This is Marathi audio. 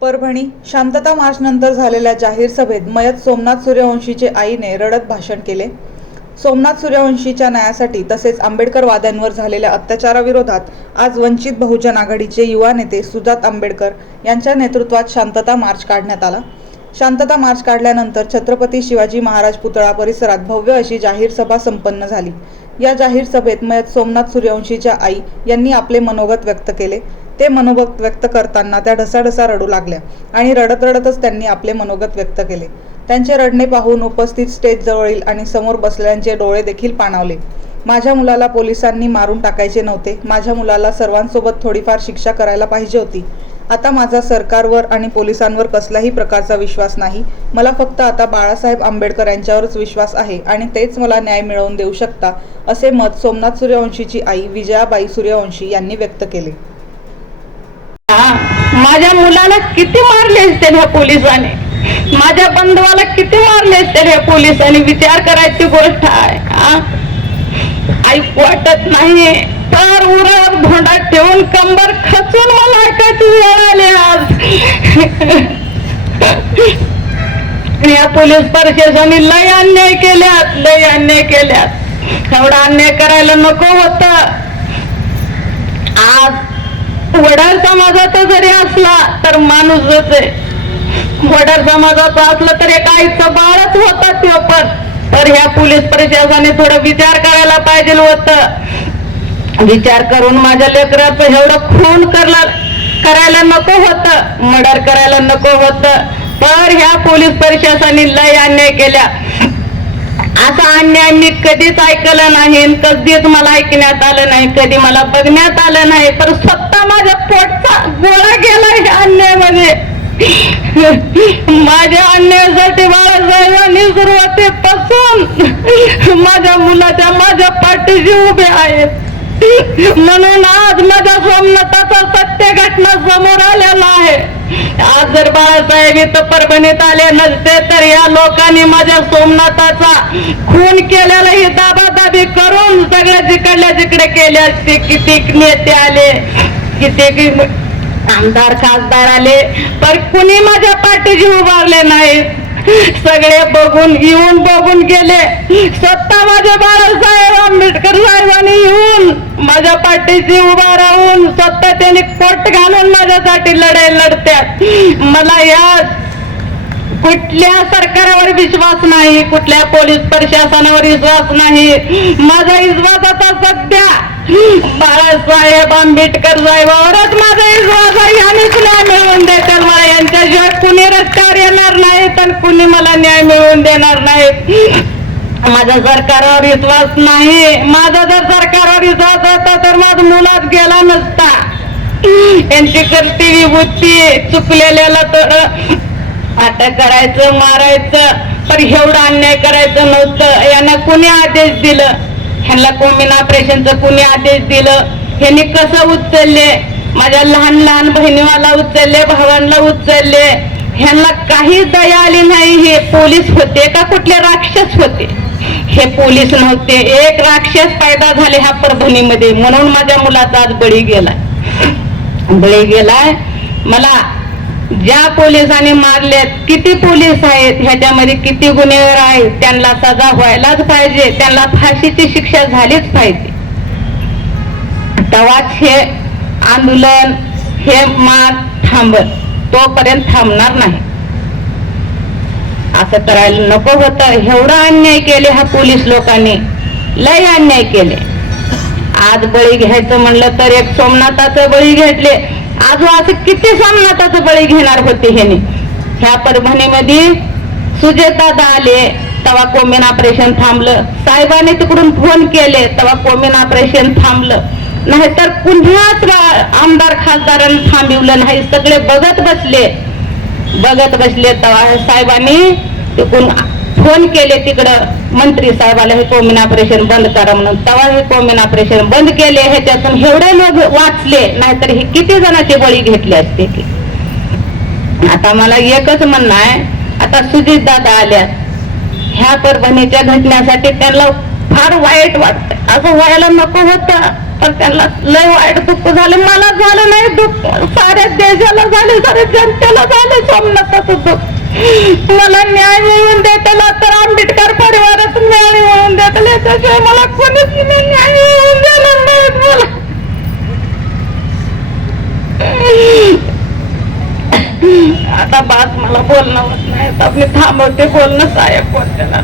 परभणी शांतता मार्चनंतर झालेल्या जाहीर सभेत मयत सोमनाथ सूर्यवंशीचे आईने रडत भाषण केले. सोमनाथ सूर्यवंशीच्या न्यायासाठी तसेच आंबेडकर वाद्यांवर झालेल्या अत्याचाराविरोधात आज वंचित बहुजन आघाडीचे युवा नेते सुजात आंबेडकर यांच्या नेतृत्वात शांतता मार्च काढण्यात आला. शांतता मार्च काढल्यानंतर छत्रपती शिवाजी महाराज पुतळा परिसरात भव्य अशी जाहीर सभा संपन्न झाली. या जाहीर सभेत मयत सोमनाथ सूर्यवंशीच्या आई यांनी आपले मनोगत व्यक्त केले. ते मनोगत व्यक्त करताना त्या ढसाढसा रडू लागल्या आणि रडत रडतच त्यांनी आपले मनोगत व्यक्त केले. त्यांचे रडणे पाहून उपस्थित स्टेजजवळील आणि समोर बसल्यांचे डोळे देखील पाणावले. माझ्या मुलाला पोलिसांनी मारून टाकायचे नव्हते. माझ्या मुलाला सर्वांसोबत थोडीफार शिक्षा करायला पाहिजे होती. आता माझा सरकारवर आणि पोलिसांवर कसलाही प्रकारचा विश्वास नाही. मला फक्त आता बाळासाहेब आंबेडकर यांच्यावरच विश्वास आहे आणि तेच मला न्याय मिळवून देऊ शकता असे मत सोमनाथ सूर्यवंशीची आई विजयाबाई सूर्यवंशी यांनी व्यक्त केले. माझ्या मुलाला किती मारले असतील ह्या पोलिसाने? माझ्या बंधवाला किती मारले असतील ह्या पोलिसाने? विचार करायची गोष्ट आहे ऐक वाटत नाही. तर उरावर धोंडात ठेवून कंबर खचून मला ऐकायची वेळ आली आज. या पोलीस प्रशासनाने लय अन्याय केल्यात लय अन्याय केल्यात. एवढा अन्याय करायला नको होत. आज वडार समाजाचा जरी असला तर माणूसच आहे. वडार समाजाचा असला तर एक आईचं बाळच होता तो पण. तर ह्या पोलीस प्रशासनाने थोडा विचार करायला पाहिजे होत. विचार करून माझ्या लेकराचं एवढं खून करला करायला नको होत. मर्डर करायला नको होत. तर ह्या पोलीस प्रशासनाने लय अन्याय केल्या असा अन्याय मी कधीच ऐकलं नाही कधीच मला ऐकण्यात आलं नाही. कधी मला बघण्यात आलं नाही. तर स्वतः माझ्या पोटचा गोळा गेला अन्यायामध्ये. माझ्या अन्यायासाठी बाळासाहेबांनी सुरुवातीपासून माझ्या मुलाच्या माझ्या पाठीशी उभे आहेत. म्हणून आज माझ्या सोमनाथाचा सत्य घटना समोर आलेला आहे. आज जर बाळासाहेब इथं परभणीत आले नसते तर या लोकांनी माझ्या सोमनाथाचा खून केलेला ही दाबादाबी करून सगळ्या जिकडल्या जिकडे केल्या असते किती नेते आले. किती आमदार खासदार आले पण कुणी माझ्या पाठीशी उभारले नाहीत सगळे बघून येऊन बघून गेले. स्वतः माझे बाळासाहेब आंबेडकर साहेबांनी येऊन माझ्या पाठीशी उभा राहून स्वतः त्यांनी कोट घालून माझ्यासाठी लढाई लढत्यात. मला या कुठल्या सरकारावर विश्वास नाही कुठल्या पोलीस प्रशासनावर विश्वास नाही. माझा विश्वास आता सध्या बाळासाहेब आंबेडकर साहेबावरच माझा विश्वास आहे. यांनीच न्याय मिळवून देतात मला यांच्याशिवाय कुणी रस्त्यावर येणार नाही तर कुणी मला न्याय मिळवून देणार नाही. माझा सरकारवर विश्वास नाही. माझा जर सरकारवर विश्वास होता तर माझा मुलात गेला नसता. यांची करती विभूती चुकलेल्याला तर अटक करायचं मारायचं पण एवढं अन्याय करायचं नव्हतं. यांना कुणी आदेश दिलं? ह्यांना कोमिन ऑपरेशनचं कुणी आदेश दिलं? ह्यांनी कसं उचलले? माझ्या लहान लहान बहिणीवाला उचलले भावांना उचलले. ह्यांना काही दया आली नाही. हे पोलीस होते का कुठले राक्षस होते? हे पोलीस नव्हते. एक राक्षस पैदा झाले ह्या परभणीमध्ये. म्हणून माझ्या मुलाचा आज बळी गेलाय. बळी गेलाय. मला ज्या पोलिसांनी मारलेत किती पोलीस आहेत ह्याच्यामध्ये किती गुन्हेगार आहेत त्यांना सजा व्हायलाच पाहिजे त्यांना फाशीची शिक्षा झालीच पाहिजे. तेव्हाच हे आंदोलन हे मार थांबत तोपर्यंत थांबणार नाही. असं करायला नको होतं. एवढा अन्याय केले ह्या पोलीस लोकांनी. लय अन्याय केले. आज बळी घ्यायचं म्हणलं तर एक सोमनाथाचं बळी घेतले. आज हो असं किती सोमनाथाचं बळी घेणार होते ह्याने. ह्या परभणीमध्ये सुजेदादा आले तेव्हा कोमिन ऑपरेशन थांबलं. साहेबाने तिकडून फोन केले तेव्हा कोमिन ऑपरेशन थांबलं. नाहीतर पुन्हाच आमदार खासदारांनी थांबवलं नाही. सगळे बघत बसले. बघत बसले तेव्हा साहेबांनी. तिकडून फोन केले तिकडं. मंत्री साहेबाला हे कोमिन ऑपरेशन बंद करा म्हणून. तेव्हा हे कोमिन ऑपरेशन बंद केले ह्याच्यातून एवढे लोक वाचले नाहीतर हे किती जणाचे बळी घेतले असते की आता मला एकच म्हणणं आहे आता सुजित दादा आल्या ह्या परभणीच्या घटनेसाठी त्यांना फार वाईट वाटत असं व्हायला नको होत पण त्यांना लय वाईट दुःख झालं. मला झालं नाही दुःख. साऱ्या देशाला झाले साऱ्या जनतेला झालं. मला न्याय मिळवून देतला तर आंबेडकर परिवारात न्याय मिळवून देताला. त्याशिवाय मला कोणीच न्याय मिळवून देणार नाही मला. आता बात मला बोलणं होत नाही. तर मी थांबवते बोलणं साहेब बोलते ना.